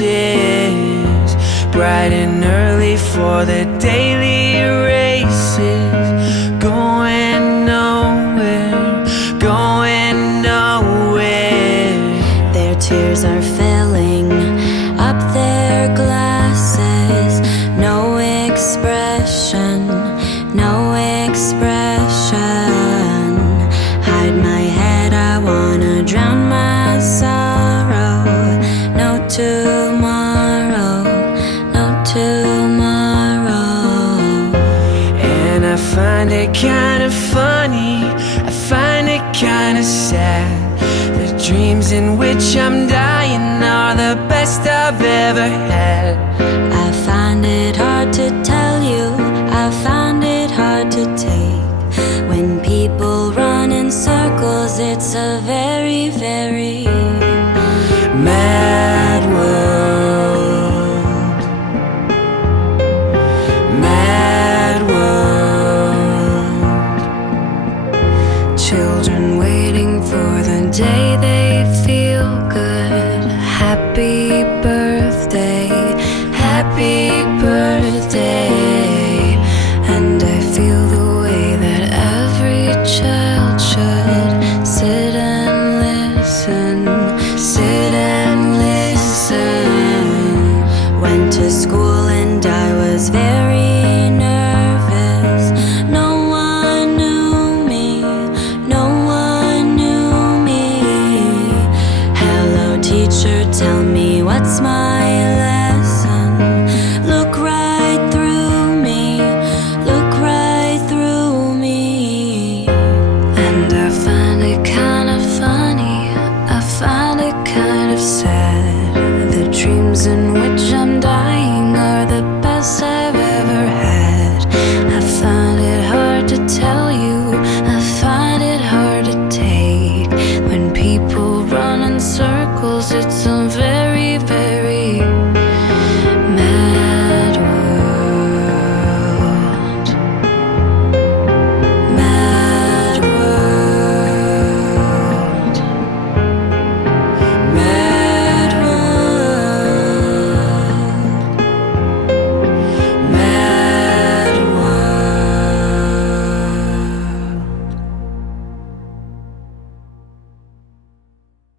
faces, bright and early for the daily races, going nowhere, going nowhere. Their tears are filling up their glasses, no expression, no expression. Hide my head, I wanna drown my sorrow. No tomorrow, no tomorrow. And I find it kind of funny, I find it kind of sad. The dreams in which I'm dying are the best I've ever had. I find it hard to tell you, I find it hard to take. When people run in circles, it's a very, very mad world, mad world. children waiting for the day they feel good. Happy birthday, happy birthday. And I feel the way that every child should sit and listen, sit and listen. Went to school and I was very nervous. No one knew me, no one knew me. Hello teacher, tell me what's my